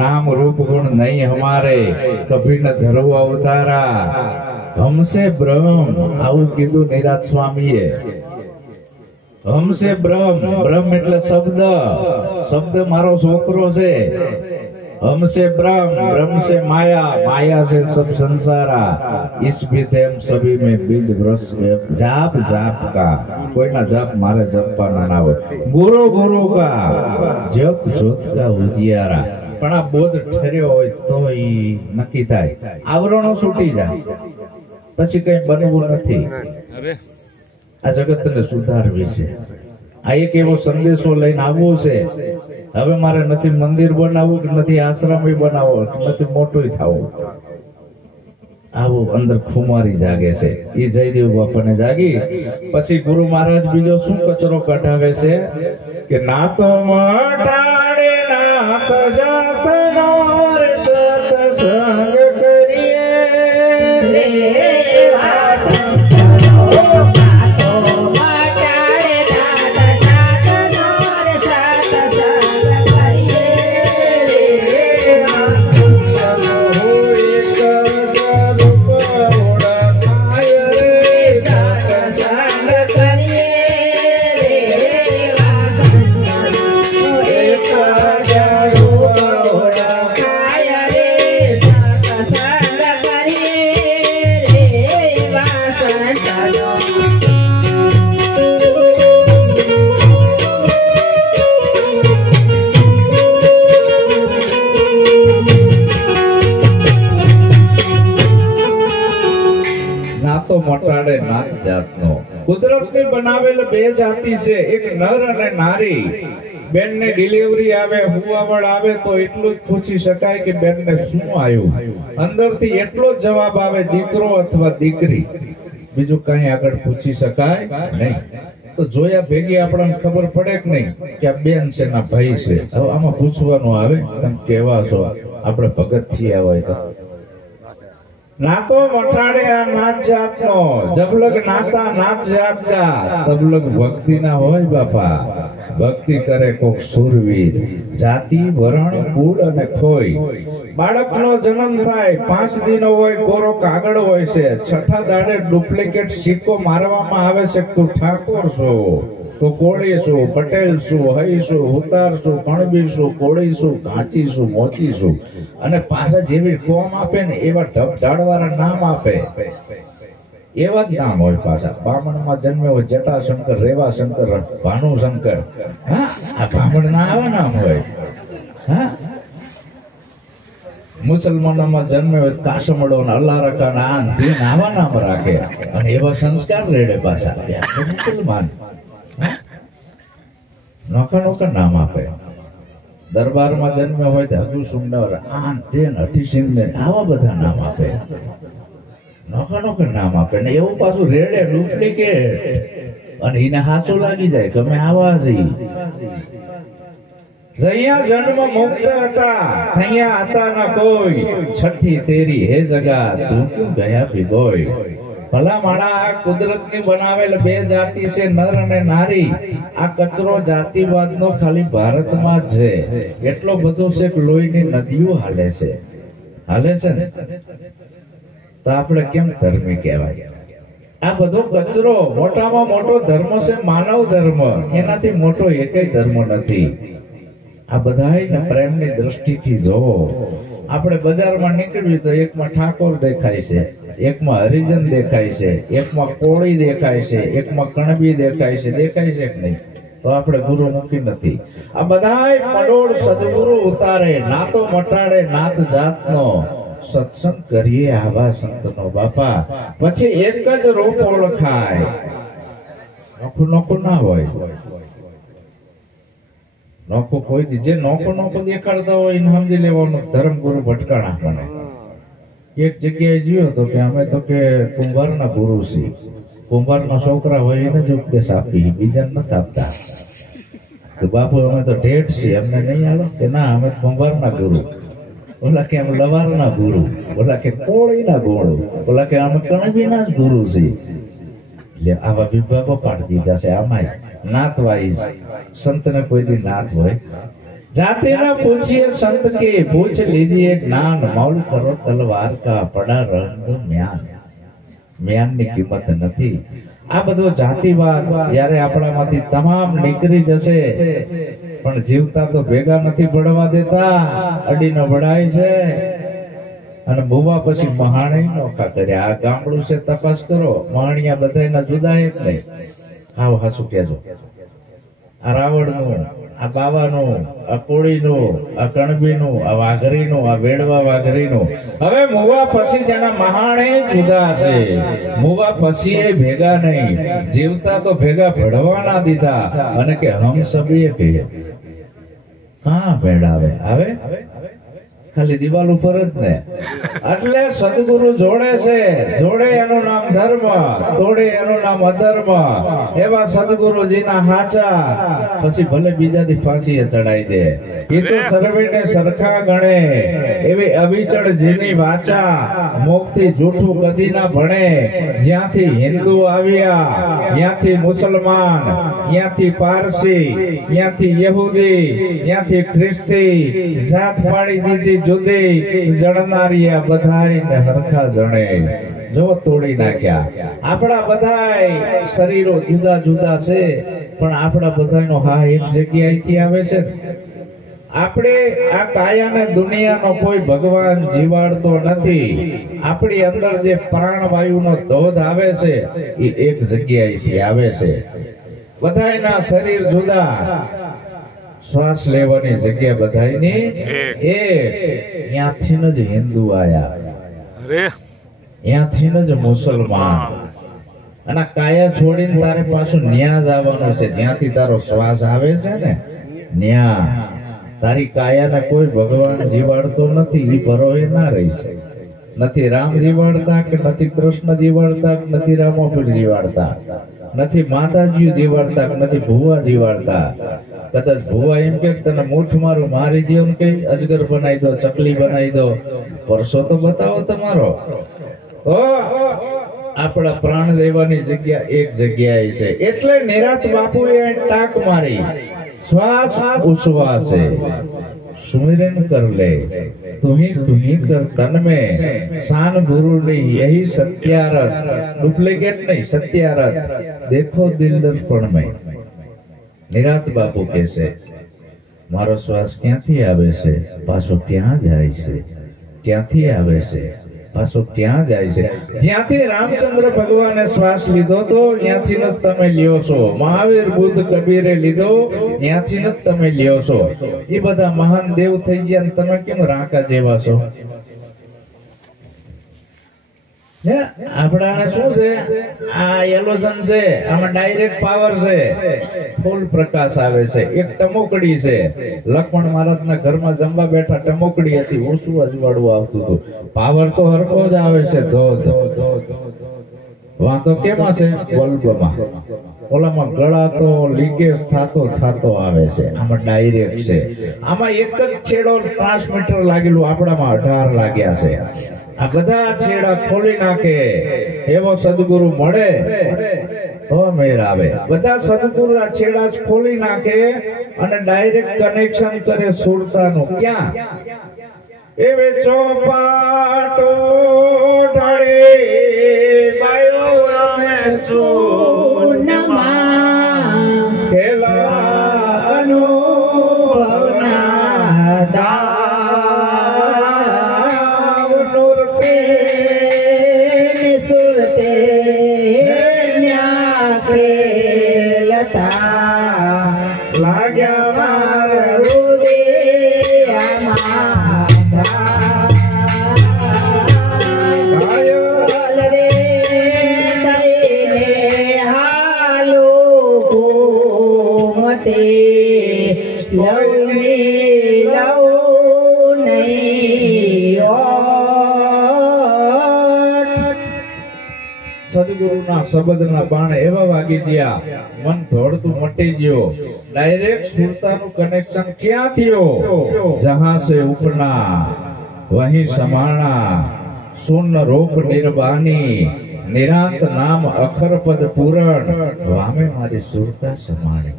नाम रूप गुण नहीं हमारे कभी न धरो अवतारा हमसे ब्रह्म આવું કીધું નિરાત સ્વામીએ. हमसे ब्रह्म, ब्रह्म એટલે શબ્દ. શબ્દ મારો છોકરો છે. हमसे ब्रह्म, ब्रह्म से माया, माया से सब संसारा. इस विधेम सभी में बीज वृक्ष जाप जाप का. कोई ना जाप मारे जपवाना ना हो. गुरु गुरु का ज्योत ज्योत का उजियारा. પણ આ બોધ ઠર્યો હોય તો ઈ નક્કી થાય. આવરણો છૂટી જાય પછી કઈ બનવું નથી. આ જગતને સુધારવી છે. આ એક એવો સંદેશો લઈને આવવો છે. હવે મારે નથી મંદિર બનાવવું કે નથી આશ્રમ બનાવવો કે નથી મોટું થવું. આવું અંદર ખુમારી જાગે છે. એ જયદેવ બાપાને જાગી પછી ગુરુ મહારાજ બીજો શું કચરો કઢાવે છે કે ના તો મટાડે ના તો જાત નો સત્સંગ કરીએ મટાડે નાત જાતનો. કુદરતની બનાવેલ બે જાતિ છે, એક નર અને નારી. બેનને ડિલિવરી આવે, હુવાવડ આવે તો એટલું જ પૂછી શકાય કે બેનને શું આવ્યું. અંદરથી એટલો જ જવાબ આવે દીકરો અથવા દીકરી. બીજું કઈ આગળ પૂછી શકાય નહીં. તો જોયા ભેગી આપણને ખબર પડે કે નહીં કે આ બેન છે ના ભાઈ છે. હવે આમાં પૂછવાનું આવે તમે કેવા છો, આપણે ભગત થયા હોય તો. नातो मठाड़े नाथ जात नो जब लग नाता नाथ जात का तब लग भक्ति ना होय बापा. भक्ति करे कोक सूरवीर. जाति वरण कूड़ अने खोय. बाळकनो जन्म थाय 5 दिनो होय कोरो कागड़ होय छे. छठा दाड़े डुप्लिकेट सिक्को मारवामां आवे छे. तू ठाकोर छो तो कोળી છું, પટેલ છું, હઈ છું, હુતાર છું, કણબી છું, કોળી છું, ઘાંચી છું, મોચી છું. અને પાછા જેવી કોમ આપે ને એવા ઢબ ઝાડવાળા નામ આપે. એવા જ નામ હોય પાછા. બામણમાં જન્મે હોય જટાશંકર, રેવાશંકર, ભાનુશંકર. હા, આ બામણ ના આવા નામ હોય. હા, મુસલમાનોમાં જન્મે હોય કાસમડો ને અલ્લારકા ના આવા નામ રાખે અને એવા સંસ્કાર રેડે પાછા. મુસલમાન નોખા નોખા નામ આપે. દરબારમાં જન્મે હોય તો હગુ સુંદર, આન તેન, હઠીસિંહ ને આવા બધા નામ આપે. નોખા નોખા નામ આપે ને એવું પાછું રેડે ડુપ્લિકેટ. અને એને હાચું લાગી જાય કે અમે આવા છીએ. જયા જન્મ મુક્ત હતા થયા હતા ના કોઈ. છઠ્ઠી તેરી હે જગા તું ક્યું ગયા ભીગોય. ભલા માણા આ કુદરતની બનાવેલ બે જાતિ છે, નર અને નારી. આ કચરો જાતિવાદનો ખાલી ભારતમાં જ છે. એટલો બધો છે કે લોહીની નદીઓ હાલે છે. હાલે છે ને તો આપણે કેમ ધર્મી કહેવાય? આ બધો કચરો મોટામાં મોટો ધર્મ છે માનવ ધર્મ. એનાથી મોટો એકેય ધર્મ નથી. આ બધાય પ્રેમની દ્રષ્ટિથી જોવો. આપણે બજારમાં નીકળ્યું તો એકમાં ઠાકોર દેખાય છે, એકમાં હરિજન દેખાય છે, એકમાં કોળી દેખાય છે, એકમાં કણબી દેખાય છે. દેખાય છે કે નહીં? તો આપણે ગુરુ મૂકી નથી. આ બધાય પડોળ સદગુરુ ઉતારે, નાતો મટાડે નાત જાતનો. સત્સંગ કરીએ આવા સંતનો બાપા, પછી એક જ રૂપ ઓળખાય. નોખું નોખું ના હોય. નોખું કોઈ જે નોખું દેખાડતા હોય એને સમજી લેવાનું ધર્મ ગુરુ ભટકાણા બને. એક જગ્યાએ જોયો તો કે અમે તો કે કુંભારના ગુરુ છીએ. કુંભારના છોકરા હોય એને જ ઉપદેશ આપી, બીજાને નથી આપતા. તો બાપુ અમે તો ઠેઠ છીએ, અમને નહીં આલો કે ના અમે કુંભારના ગુરુ. ઓલા કે અમે લવારના ગુરુ, ઓલા કે કોળીના ગોળો, ઓલા કે અમે કણબીના જ ગુરુ છીએ. એટલે આવા વિભાગો પાડી દીધા છે. આમાંય નાત વાઇઝ સંતને કોઈ દી નાત હોય. जाते ना पूछिए संत के, पूछ लीजिए ज्ञान, मौल करो तलवार का, पड़ा रंग म्यान. म्यान ની કિંમત નથી. આ બધો જાતિવાદ જ્યારે આપણામાંથી તમામ નીકળી જશે, પણ જીવતા તો ભેગા નથી ભળવા દેતા, અડીનો ભળાય છે. અને બુવા પછી મહાણી નોખા કર્યા. આ ગામડું છે, તપાસ કરો. મહાણિયા બધાયના જુદા એક નહીં. આવ હાસુ કહેજો. આ રાવણનું, આ બાવાનું, આ કોળીનું, આ કણબીનું, આ વાઘરીનું, આ વેડવા વાઘરીનું. હવે મુવા પછી જેના મહાણે જુદા છે. મુવા પછી એ ભેગા નહીં. જીવતા તો ભેગા ભળવાના દીધા. અને કે હમ સબીએ ભેગા. હા ભેડાવે આવે ખાલી દિવાલ ઉપર જ ને. એટલે સદગુરુ જોડે છે. જોડે એનું નામ ધર્મ, તોડે એનું નામ અધર્મ. એવા સદગુરુજીના હાચા પછી ભલે બીજાથી ફાંસીએ ચડાઈ દે. એ તો સર્વેને સરખા ગણે. એવી અવિચળ જેની વાચા, મોક્ષથી જૂઠું કદી ના ભણે. જ્યાંથી હિન્દુ આવ્યા, ત્યાંથી મુસલમાન, ત્યાંથી પારસી, ત્યાંથી યહૂદી, ત્યાંથી ખ્રિસ્તી. જાત પાડી દીધી જુદી, જણનારિયા બધાયને હરખા જણે. જો તોડી નાખ્યા. આપણા બધાય શરીરો જુદા જુદા છે, પણ આપણા બધાનો હા એક જગ્યાએથી આવે છે. આપણે આ કાયાને દુનિયાનો કોઈ ભગવાન જીવાડતો નથી. આપણી અંદર જે પ્રાણવાયુનો ધોધ આવે છે એ એક જગ્યાએથી આવે છે. બધાયના શરીર જુદા, શ્વાસ લેવાની જગ્યા બધાયની એક. ત્યાંથી જ હિન્દુ આયા, ત્યાંથી જ મુસલમાન. અને કાયા છોડીને તારે પાછું ન્યા જ આવવાનું છે. જ્યાંથી તારો શ્વાસ આવે છે ને ન્યા. તારી કાયાને કોઈ ભગવાન જીવાડતો નથી. એ ભરોએ ના રહી છે. નથી રામ જીવાડતા, કે નથી કૃષ્ણ જીવાડતા, કે નથી રામોપીર જીવાડતા, નથી માતાજી જીવાડતા, કે નથી ભુવા જીવાડતા. કદાચ ભુવા એમ કે તને મૂઠ મારું મારી દો ને કઈ અજગર બનાવી દો, ચકલી બનાવી દો, પરસો તો બતાવો તમારો. તો આપણા પ્રાણ લેવાની જગ્યા એક જગ્યાએ છે. એટલે નિરાત બાપુએ ટાક મારી, શ્વાસ ઉશ્વાસ सुमिरन कर ले, तुम्ही कर तन में, शान गुरु नहीं यही सत्यारथ. डुप्लीकेट नहीं, सत्यारथ. देखो दिल दर्पण में. निरात बापू कहसे मारो श्वास क्यांथी आवे छे, पाछो क्यां जाय छे. क्यांथी आवे छे, पाछो क्यां जाय छे. ज्यांथी रामचंद्र भगवाने श्वास लीधो तो ત્યાંથી જ તમે લ્યો છો. મહાવીર બુદ્ધ કબીરે લીધો ત્યાંથી જ તમે લ્યો છો. એ બધા મહાન દેવ થઈ ગયા ને તમે કેમ રાંકા જેવા છો? આપણાને શું છે? આ એલોઝન છે, આમાં ડાયરેક્ટ પાવર છે, ફૂલ પ્રકાશ આવે છે. એક ટમોકડી છે, લક્ષ્મણ મહારાજના ઘરમાં જમવા બેઠા ટમોકડી હતી, ઓછું અજવાળું આવતું હતું. પાવર તો હરખો જ આવે છે. ધોધ વાંધો કેમાં છે? બલ્બમાં. ઓલામાં ગળાતો લીકેજ થાતો આવે છે. આમાં ડાયરેક્ટ છે. આમાં એક જ છેડો ટ્રાન્સમીટર લાગેલું, આપણામાં 18 લાગ્યા છે. આ બધા છેડા ખોલી નાખે એવો સદગુરુ મળે તો મેળ આવે. બધા સદગુરુ આ છેડા જ ખોલી નાખે અને ડાયરેક્ટ કનેક્શન કરે સુરતાનું. ક્યાં? એવે ચોપાટો ઢળે બાયો અમે સોનમાં ખેલા અનુભવના દા સુરતે ન્યા ખેલતા સદગુરુના શબ્દના બાણ એવા વાગી ગયા, મન દોડતું મટી ગયો, ડાયરેક્ટ સુરતાનું કનેક્શન ક્યાં થયો? જહાં સે ઉપના વહી સમાણા, શૂન્ય રૂપ નિર્વાણી, નિરાંત નામ અખર પદ પૂરણ, વામે મારી સુરતા સમાણી.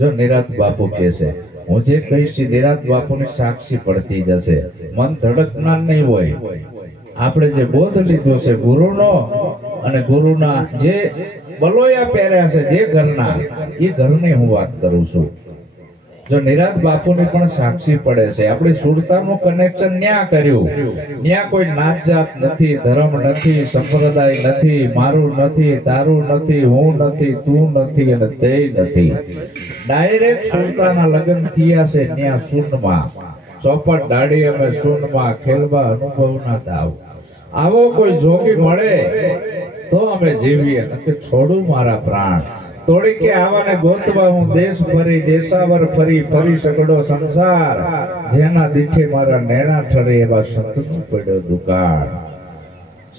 જો નિરાંત બાપુ કહે છે, હું જે કહીશ નિરાંત બાપુની સાક્ષી પડતી જશે. મન ધડકનાર નહીં હોય. આપણે જે બોધ લીધો છે ગુરુનો અને ગુરુના જે બલોયા પહેર્યા છે જે ઘરના, એ ઘરની હું વાત કરું છું. જો નિરાંત બાપુની પણ સાક્ષી પડે છે. આપણે સુરતાનું કનેક્શન ન્યા કર્યું. ન્યા કોઈ નાત જાત નથી, ધર્મ નથી, સંપ્રદાય નથી, મારું નથી, તારું નથી, હું નથી, તું નથી અને તે નથી. ડાયરેક્ટ સુરતાના લગ્ન થયા છે ન્યા શૂન્યમાં. ચોપટ દાડી અમે શૂન્યમાં ખેલવા અનુભવના દાવ. આવો કોઈ જોગી મળે તો અમે જીવીએ, નથી છોડું મારા પ્રાણ. તોડી કે આવાને ગોતવા હું દેશ ફરી, દેશાવર ફરી, ફરી સગડો સંસાર. જેના દીઠે મારા નેણા ઠરે એવા સંતનું પડ્યો દુકાળ.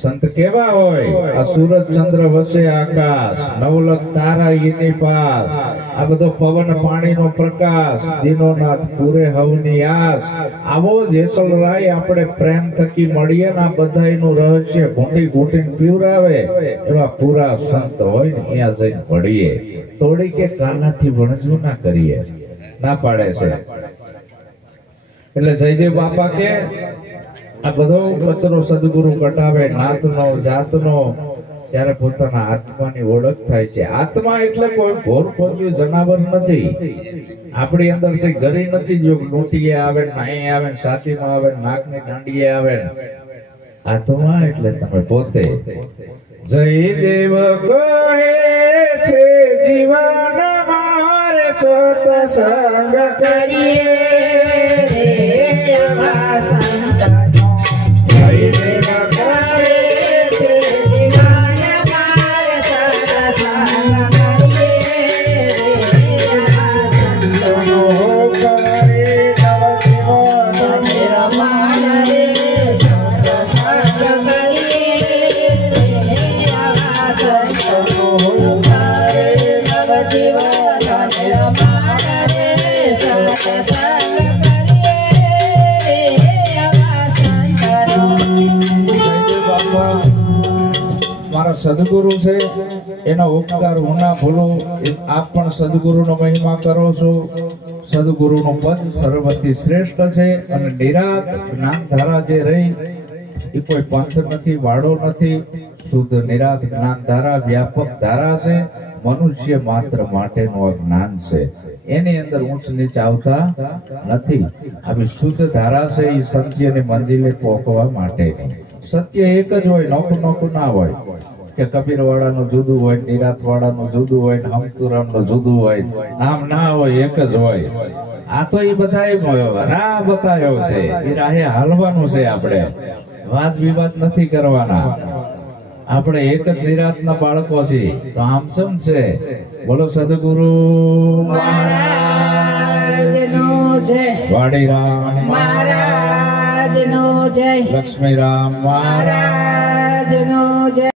સંત કેવા હોય? આ સૂરજ ચંદ્ર વસે આકાશ, નવલખ તારા એની પાસ. આ બધો પવન પાણીનો પ્રકાશ, દીનોનાથ પૂરે હવની આસ. આવો જેસલરાય આપણે પ્રેમ થકી મળીએ ને બધાયનું રહસ્ય ઘૂંટી ઘૂંટીને પીવરાવે એવા પૂરા સંત હોય ને અહીંયા જઈને પડીએ. તોડી કે કાનાથી વણજવું ના કરીએ, ના પાડે છે. એટલે જયદેવ બાપા કે આ બધો કચરો સદગુરુ કટાવે, નાતનો જાતનો, ત્યારે પોતાના આત્માની ઓળખ થાય છે. આત્મા એટલે કોઈ ઘોર ખોલ્યું જનાવર નથી. આપણી અંદર છે ગરી નથી. જો નોટીએ આવે, નાઈ આવે, છાતીમાં આવે, નાકની દાંડીએ આવે. આત્મા એટલે તમે પોતે. જયદેવ કહે છે જીવન મારે સત્સંગ કરીએ સદગુરુ છે એનો ઉપકાર હું ના ભૂલું. આપ પણ સદગુરુનો મહિમા કરો છો. સદગુરુનું પદ સર્વથી શ્રેષ્ઠ છે અને નિરાંત જ્ઞાન ધારા જે રહી એ કોઈ પંથ નથી, વાડો નથી. શુદ્ધ નિરાંત જ્ઞાન ધારા વ્યાપક ધારા છે. મનુષ્ય માત્ર માટેનું જ્ઞાન છે. એની અંદર ઊંચ નીચ આવતા નથી. આવી શુદ્ધ ધારા છે એ સત્યની મંજિલે પહોંચવા માટેની. સત્ય એક જ હોય, નોખું નોખું ના હોય. કે કબીર વાળાનું જુદું હોય, નિરાત વાળાનું જુદું હોય, હમતુરામનું જુદું હોય. આમ ના હોય, એક જ હોય. આ તો એ બધા રાહ બતાવ્યો છે, એ રાહે હાલવાનું છે. આપણે વાદ વિવાદ નથી કરવાના. આપણે એક જ નિરાતના બાળકો છીએ. તો આમ સમ છે. બોલો સદગુરુ મહારાજનો જય. વાડીરામ મહારાજનો જય. લક્ષ્મીરામ મહારાજનો જય.